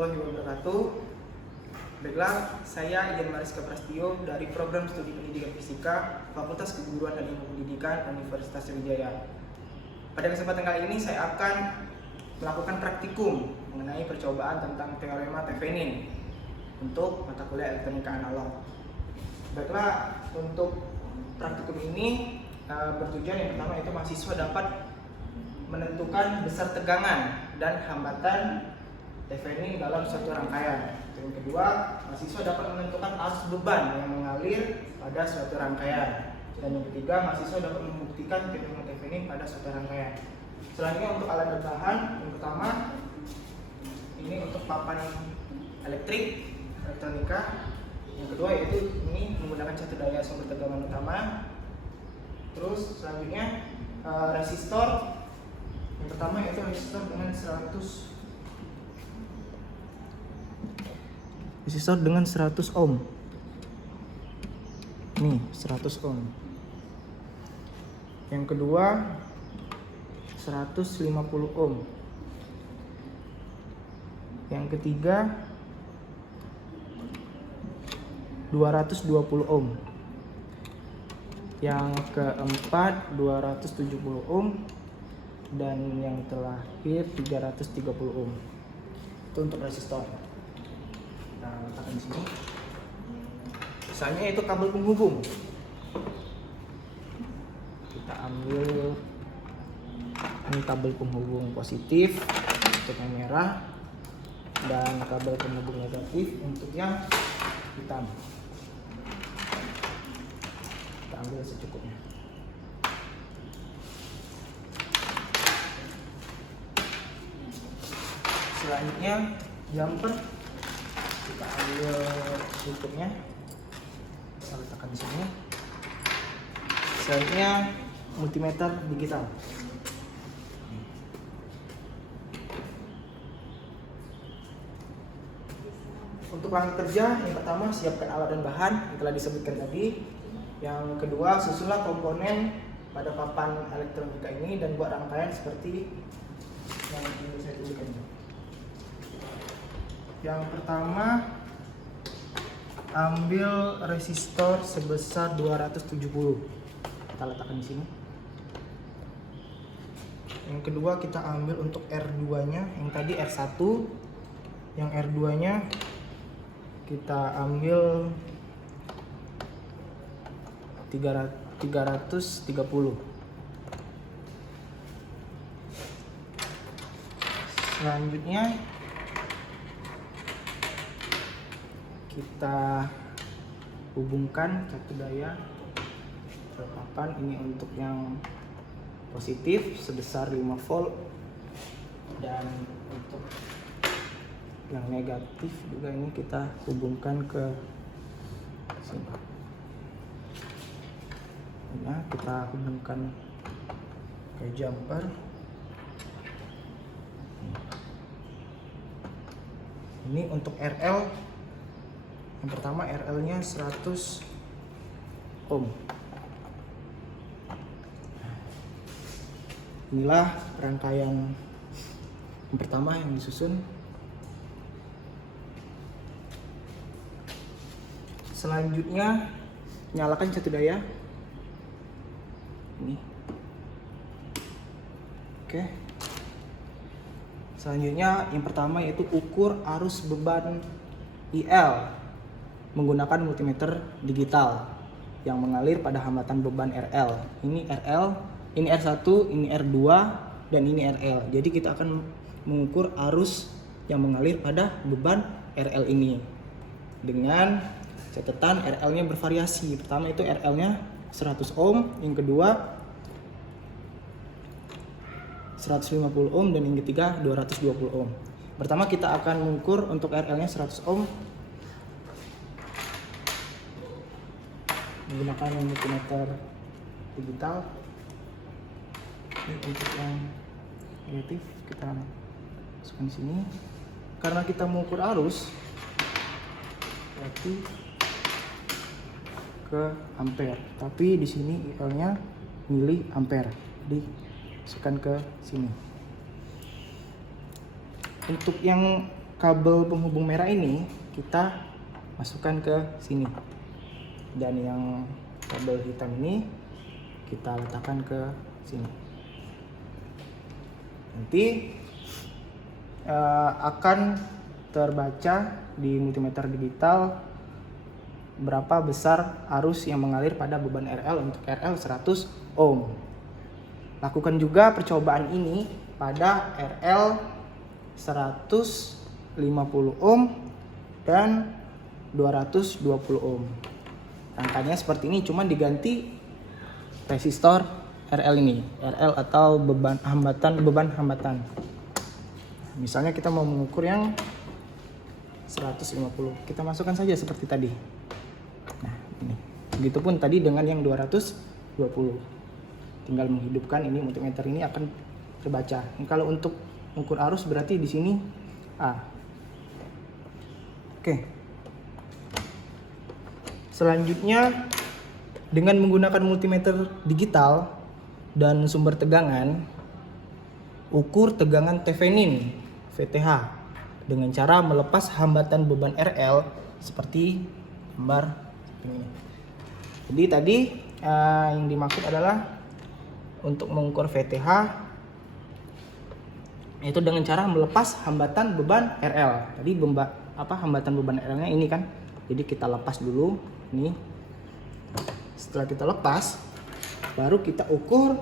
warahmatullahi wabarakatuh. Baiklah, saya Ian Mariska Prastio dari Program Studi Pendidikan Fisika Fakultas Keguruan dan Ilmu Pendidikan Universitas Sriwijaya. Pada kesempatan kali ini saya akan melakukan praktikum mengenai percobaan tentang teorema Thevenin untuk mata kuliah elektronika analog. Baiklah, untuk praktikum ini bertujuan yang pertama itu mahasiswa dapat menentukan besar tegangan dan hambatan Thevenin dalam suatu rangkaian. Yang kedua, mahasiswa dapat menentukan arus beban yang mengalir pada suatu rangkaian. Dan yang ketiga, mahasiswa dapat membuktikan teorema Thevenin pada suatu rangkaian. Selanjutnya untuk alat dan bahan, yang pertama ini untuk papan elektrik elektronika. Yang kedua yaitu ini menggunakan satu daya sumber tegangan utama. Terus selanjutnya resistor. Yang pertama yaitu resistor dengan 100 ohm. Nih, 100 ohm. Yang kedua 150 ohm. Yang ketiga 220 ohm. Yang keempat 270 ohm. Dan yang terakhir 330 ohm. Itu untuk resistor. Nah, letakkan di sini. Misalnya itu kabel penghubung. Kita ambil ini kabel penghubung positif untuk yang merah dan kabel penghubung negatif untuk yang hitam. Kita ambil secukupnya. Selanjutnya jumper, kita ambil secukupnya, kita letakkan di sini. Selanjutnya multimeter digital. Untuk langkah kerja, yang pertama siapkan alat dan bahan yang telah disebutkan tadi. Yang kedua, susunlah komponen pada papan elektronika ini dan buat rangkaian seperti yang ini saya tunjukkan ini. Yang pertama, ambil resistor sebesar 270. Kita letakkan di sini. Yang kedua, kita ambil untuk R2-nya, yang tadi R1, yang R2-nya kita ambil 330. Selanjutnya kita hubungkan satu daya ke papan ini untuk yang positif sebesar 5 volt dan untuk yang negatif juga ini kita hubungkan ke sini. Nah, kita hubungkan ke jumper. Ini untuk RL. Yang pertama RL-nya 100 ohm. Inilah rangkaian yang pertama yang disusun. Selanjutnya nyalakan satu daya. Ini. Oke. Selanjutnya yang pertama yaitu ukur arus beban IL menggunakan multimeter digital yang mengalir pada hambatan beban RL. Ini RL, ini R1, ini R2, dan ini RL. Jadi kita akan mengukur arus yang mengalir pada beban RL ini dengan catatan RL-nya bervariasi. Pertama itu RL-nya 100 ohm, yang kedua 150 ohm, dan yang ketiga 220 ohm. Pertama kita akan mengukur untuk RL-nya 100 ohm menggunakan multimeter digital. Ini untuk yang negatif kita masukkan di sini. Karena kita mengukur arus, berarti ke ampere, tapi di sini IL-nya mili ampere, dimasukkan ke sini. Untuk yang kabel penghubung merah ini kita masukkan ke sini, dan yang kabel hitam ini kita letakkan ke sini. Nanti akan terbaca di multimeter digital berapa besar arus yang mengalir pada beban RL untuk RL 100 ohm. Lakukan juga percobaan ini pada RL 150 ohm dan 220 ohm. Rangkanya seperti ini, cuma diganti resistor RL ini, RL atau beban hambatan. Misalnya kita mau mengukur yang 150, kita masukkan saja seperti tadi. Nah, ini. Begitupun tadi dengan yang 220. Tinggal menghidupkan ini, multimeter ini akan terbaca. Kalau untuk mengukur arus berarti di sini A. Oke. Selanjutnya, dengan menggunakan multimeter digital dan sumber tegangan, ukur tegangan Thevenin (VTH) dengan cara melepas hambatan beban RL seperti gambar ini. Jadi tadi yang dimaksud adalah untuk mengukur VTH yaitu dengan cara melepas hambatan beban RL. Tadi hambatan beban RL-nya ini kan. Jadi kita lepas dulu ini. Setelah kita lepas, baru kita ukur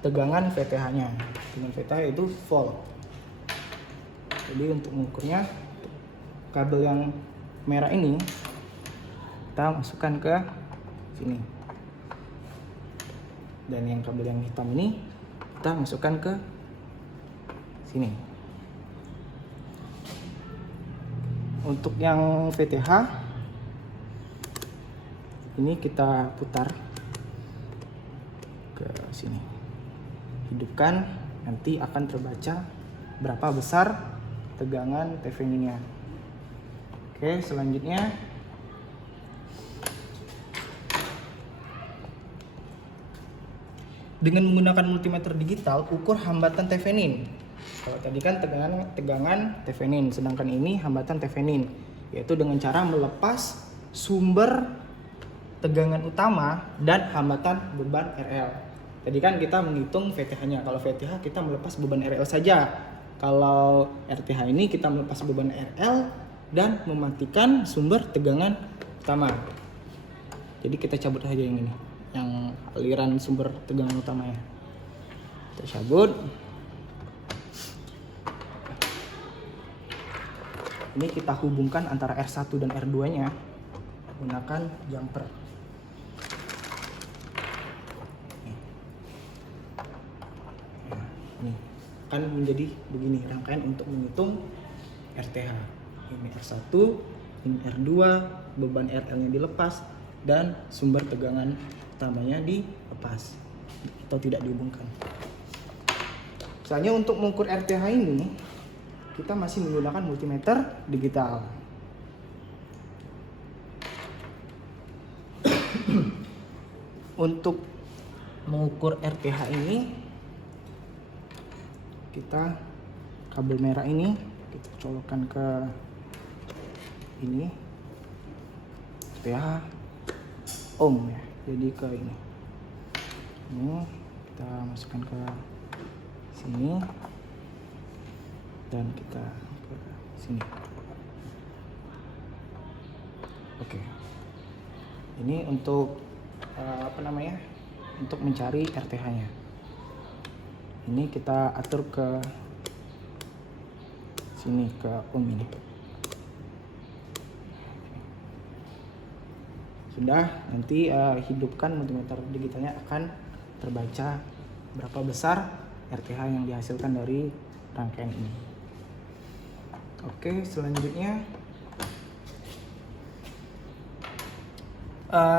tegangan VTH-nya. Tegangan VTH itu volt. Jadi untuk mengukurnya, kabel yang merah ini kita masukkan ke sini, dan yang kabel yang hitam ini kita masukkan ke sini. Untuk yang VTH ini kita putar ke sini, hidupkan, nanti akan terbaca berapa besar tegangan Thevenin-nya. Oke, selanjutnya dengan menggunakan multimeter digital, ukur hambatan Thevenin. Kalau tadi kan tegangan Thevenin, sedangkan ini hambatan Thevenin, yaitu dengan cara melepas sumber tegangan utama dan hambatan beban RL. Tadi kan kita menghitung VTH-nya. Kalau VTH kita melepas beban RL saja. Kalau RTH ini kita melepas beban RL dan mematikan sumber tegangan utama. Jadi kita cabut saja yang ini, yang aliran sumber tegangan utamanya. Kita cabut. Ini kita hubungkan antara R1 dan R2-nya menggunakan jumper. Ini akan menjadi begini rangkaian untuk menghitung RTH. Ini R1, ini R2, beban RL-nya dilepas, dan sumber tegangan utamanya dilepas atau tidak dihubungkan. Misalnya untuk mengukur RTH ini, kita masih menggunakan multimeter digital. Untuk mengukur RTH ini, kita kabel merah ini kita colokkan ke ini, RTH ohm ya, jadi ke ini kita masukkan ke sini dan kita ke sini. Oke, ini untuk untuk mencari RTH-nya. Ini kita atur ke sini, ke ohm ini. Sudah, nanti hidupkan multimeter digitalnya, akan terbaca berapa besar RTH yang dihasilkan dari rangkaian ini. Oke, selanjutnya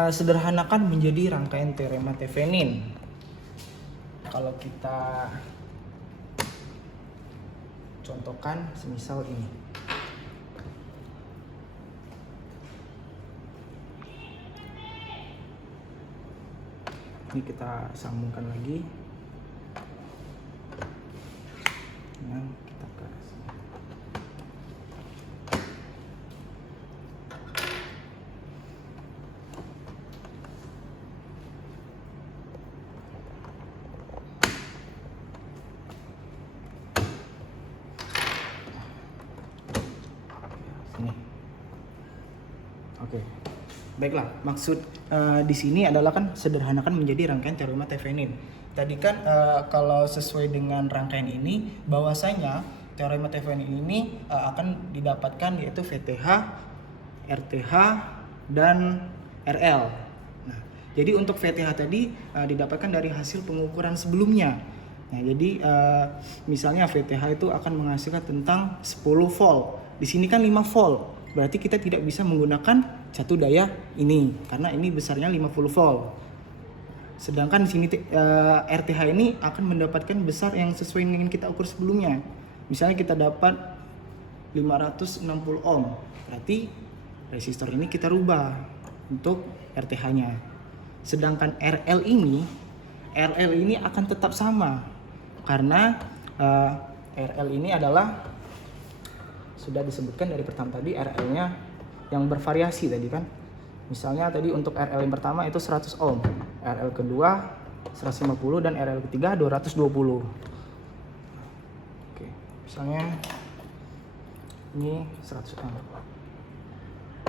sederhanakan menjadi rangkaian teorema Thevenin. Kalau kita contohkan semisal ini. Ini kita sambungkan lagi. Nah, kita ke sini. Baiklah, maksud di sini adalah kan sederhanakan menjadi rangkaian teorema Thevenin. Tadi kan kalau sesuai dengan rangkaian ini, bahwasanya teorema Thevenin ini akan didapatkan yaitu VTH, RTH, dan RL. Nah, jadi untuk VTH tadi didapatkan dari hasil pengukuran sebelumnya. Nah, jadi misalnya VTH itu akan menghasilkan tentang 10 volt. Di sini kan 5 volt. Berarti kita tidak bisa menggunakan satu daya ini karena ini besarnya 50 volt. Sedangkan di sini RTH ini akan mendapatkan besar yang sesuai dengan kita ukur sebelumnya. Misalnya kita dapat 560 ohm. Berarti resistor ini kita rubah untuk RTH-nya. Sedangkan RL ini akan tetap sama karena RL ini adalah sudah disebutkan dari pertama tadi RL-nya yang bervariasi tadi kan. Misalnya tadi untuk RL yang pertama itu 100 ohm, RL kedua 150 dan RL ketiga 220. Oke, misalnya ini 100 ohm.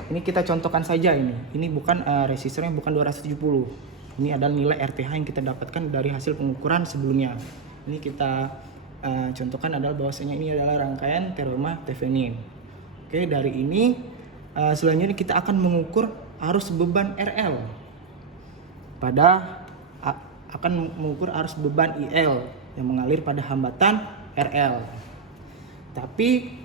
Ini kita contohkan saja ini. Ini bukan resistornya bukan 270. Ini adalah nilai RTH yang kita dapatkan dari hasil pengukuran sebelumnya. Ini kita contohkan adalah bahwasanya ini adalah rangkaian teorema Thevenin. Oke, dari ini selanjutnya kita akan mengukur arus beban RL. Akan mengukur arus beban IL yang mengalir pada hambatan RL. Tapi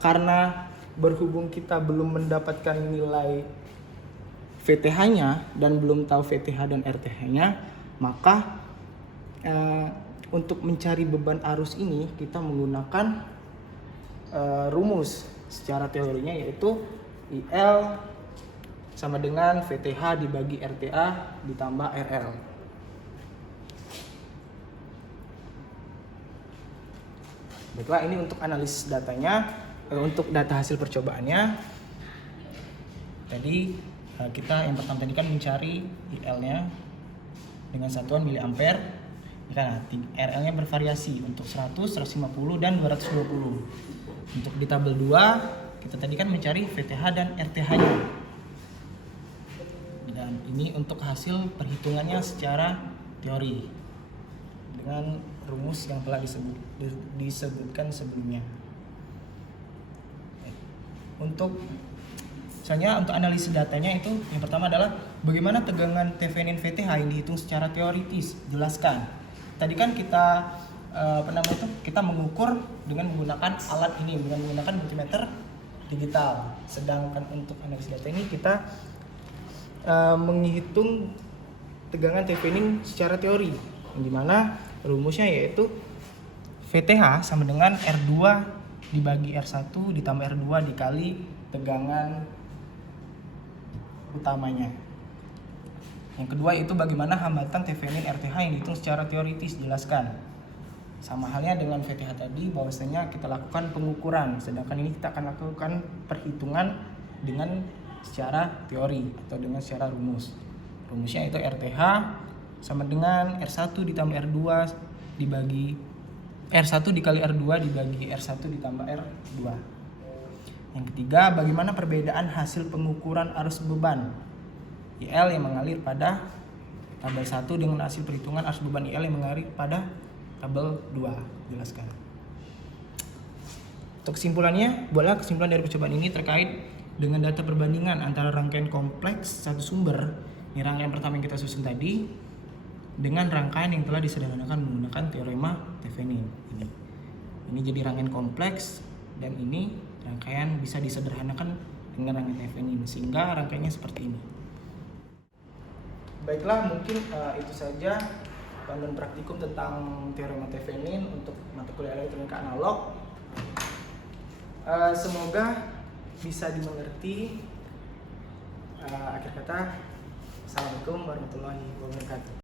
karena berhubung kita belum mendapatkan nilai VTH-nya dan belum tahu VTH dan RTH-nya, maka untuk mencari beban arus ini kita menggunakan rumus secara teorinya, yaitu IL sama dengan VTH dibagi RTA ditambah RL. Baiklah, ini untuk analisis datanya, untuk data hasil percobaannya. Tadi kita yang pertama tadi kan mencari IL-nya dengan satuan miliampere. Nah, RL-nya bervariasi untuk 100, 150, dan 220. Untuk di tabel 2, kita tadi kan mencari VTH dan RTH-nya. Dan ini untuk hasil perhitungannya secara teori dengan rumus yang telah disebutkan sebelumnya. Misalnya untuk analisis datanya itu yang pertama adalah bagaimana tegangan Thevenin VTH yang dihitung secara teoritis. Jelaskan. Tadi kan kita kita mengukur dengan menggunakan alat ini, dengan menggunakan multimeter digital. Sedangkan untuk analisis data ini kita menghitung tegangan Thevenin secara teori, yang dimana rumusnya yaitu VTH sama dengan R2 dibagi R1 ditambah R2 dikali tegangan utamanya. Yang kedua itu bagaimana hambatan Thevenin RTH yang dihitung secara teoritis. Jelaskan. Sama halnya dengan VTH tadi, bahwasanya kita lakukan pengukuran, sedangkan ini kita akan lakukan perhitungan dengan secara teori atau dengan secara rumus. Rumusnya itu RTH sama dengan R1 ditambah R2 dibagi R1 dikali R2 dibagi R1 ditambah R2. Yang ketiga, bagaimana perbedaan hasil pengukuran arus beban IL yang mengalir pada tabel 1 dengan hasil perhitungan arus beban IL yang mengalir pada tabel 2. Jelaskan. Untuk kesimpulannya, buatlah kesimpulan dari percobaan ini terkait dengan data perbandingan antara rangkaian kompleks satu sumber, ini rangkaian pertama yang kita susun tadi, dengan rangkaian yang telah disederhanakan menggunakan teorema Thevenin. Ini jadi rangkaian kompleks dan ini rangkaian bisa disederhanakan dengan rangkaian Thevenin, sehingga rangkaiannya seperti ini. Baiklah, mungkin itu saja panduan praktikum tentang teorema Thevenin untuk mata kuliah elektronika analog. Semoga bisa dimengerti. Akhir kata, Assalamualaikum warahmatullahi wabarakatuh.